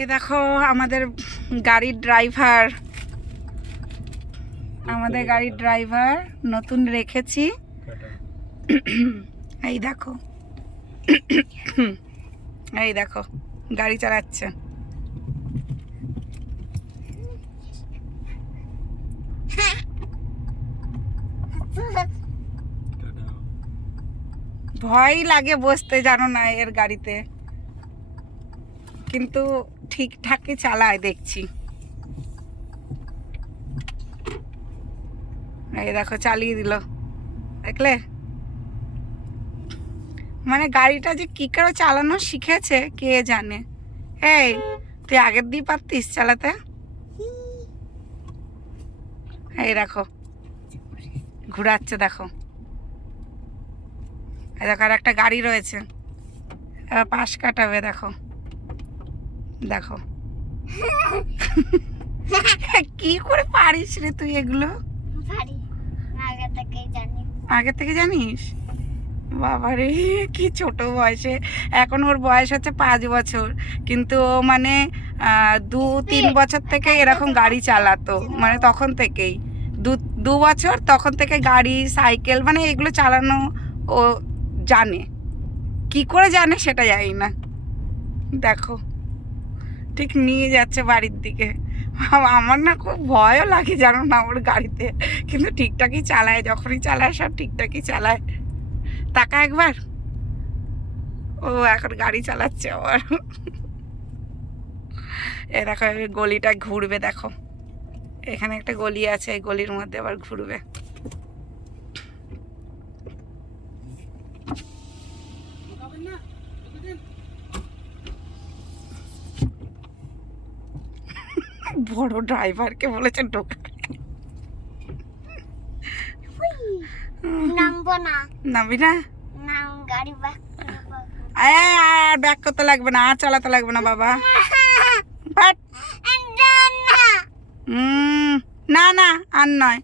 এই দেখো আমাদের গাড়ির ড্রাইভার, নতুন রেখেছি। এই দেখো এই দেখো গাড়ি চালাচ্ছে। ভয় লাগে বসতে, জানো না এর গাড়িতে, কিন্তু ঠিকঠাকই চালায় দেখছি। এই দেখো চালিয়ে দিল, দেখলে? মানে গাড়িটা যে কি করে চালানো শিখেছে কে জানে। এই তুই আগের দিয়ে পারতিস চালাতে? এই দেখো ঘুরাচ্ছে, দেখো। এই দেখো আর একটা গাড়ি রয়েছে, এবার পাশ কাটাবে। দেখো দেখো কি করে পারিস রে তুই এগুলো? আগে থেকে জানিস? বাবারে কি ছোট বয়সে! এখন ওর বয়স হচ্ছে 5 বছর, কিন্তু ও মানে 2-3 বছর থেকে এরকম গাড়ি চালাতো। মানে তখন থেকেই 2 বছর তখন থেকে গাড়ি, সাইকেল মানে এগুলো চালানো ও জানে। কি করে জানে সেটা জানি না। দেখো ঠিক নিয়ে যাচ্ছে বাড়ির দিকে। আমার না খুব ভয়ও লাগে, জানো না, ওর গাড়িতে। কিন্তু ঠিকঠাকই চালায়, যখনই চালায় সব ঠিকঠাকই চালায়। তাকা একবার, ও এখন গাড়ি চালাচ্ছে আবার। এ দেখো গলিটা ঘুরবে, দেখো এখানে একটা গলি আছে, এই গলির মধ্যে আবার ঘুরবে। বড় ড্রাইভারকে বলেছে ঢোকা, নামবো না। নামবি না? গাড়ি আর ব্যাক করতে লাগবে না, আর চালাতে লাগবে না বাবা। বাট না না আর নয়।